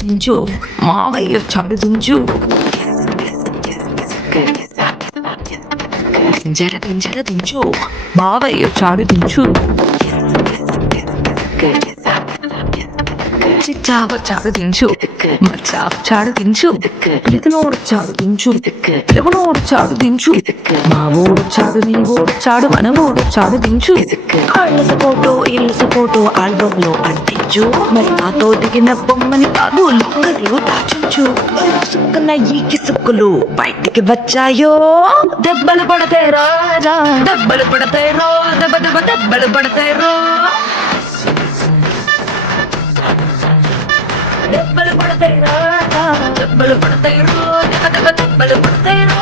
దించు మావయ్య చాడు దించు దించు మావయ్య చాడు దించు చావ చాడు దించు మా చావ చాడు దించు ఎదనోడు చాడు దించు ఎవనోడు చాడు దించు మా ఊడు చాడు నీ ఊడు చాడు మన ఊడు చాడు దించు వాళ్ళ సపోటో ఇళ్ళ సపోటో ఆల్బమ్ లో అంటించు మరి నాతో దిగిన బొమ్మని కాదు లొంగర్లు దాచించు సుక్కన ఈ కిసుక్కులు బయటికి వచ్చాయో దెబ్బలు పడతాయిరా దెబ్బలు పడతాయిరో దెబ్బలు పడతాయిరో దెబ్బలు పడతాయిరా దెబ్బలు పడతాయిరో దెబ్బలు పడతాయిరో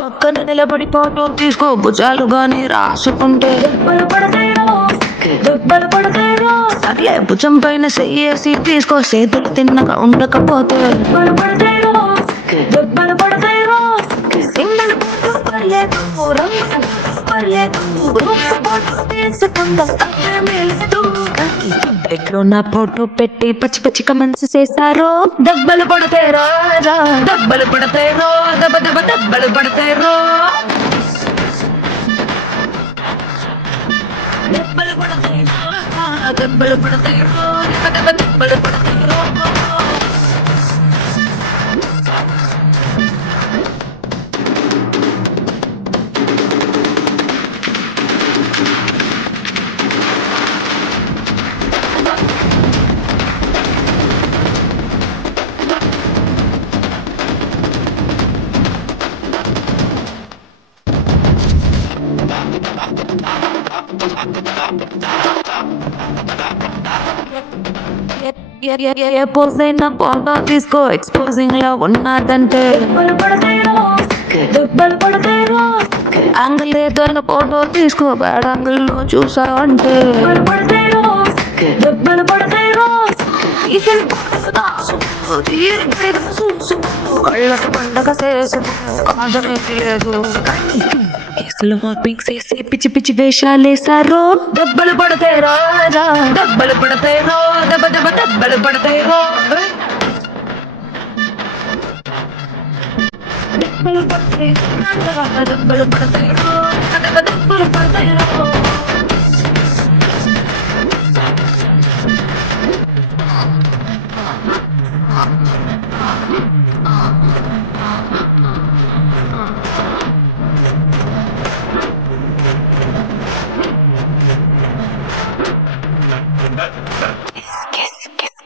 పక్కన నిలబడి ఫోటో తీసుకో భుజాలు గాని రాసుకుంటే దెబ్బలు పడతాయిరో సర్లే భుజం పైన చెయ్యేసి తీసుకో చేతులు తిన్నగా ఉండకపోతే దెబ్బలు పడతాయిరో ఎట్లో నా ఫోటో పెట్టి పచ్చి పచ్చి కమెంట్స్ చేశారో దెబ్బలు పడతాయిరా దెబ్బలు పడతాయిరో దెబ్బలు పడతాయిరో దెబ్బలు పడతాయిరా దెబ్బలు పడతాయిరో దెబ్బలు పడతాయిరో ఏ పోజైనా ఫోటో తీసుకో ఎక్స్పోజింగ్ లో ఉన్నదంటే దెబ్బలు పడతాయిరో యాంగిల్ ఏదైనా ఫోటో తీసుకో బ్యాడ్ యాంగిల్ లో చూసావంటే దెబ్బలు పడతాయిరో వాళ్ళకి పండగ కేసులు మార్పింగ్ చేసి పిచ్చి పిచ్చి వేషాలేసారో దెబ్బలు పడతాయిరా దెబ్బలు పడతాయిరో దెబ్బలు పడతాయిరో దెబ్బలు పడతాయిరా దెబ్బలు పడతాయిరో దెబ్బలు పడతాయిరో Kiss, kiss, kiss.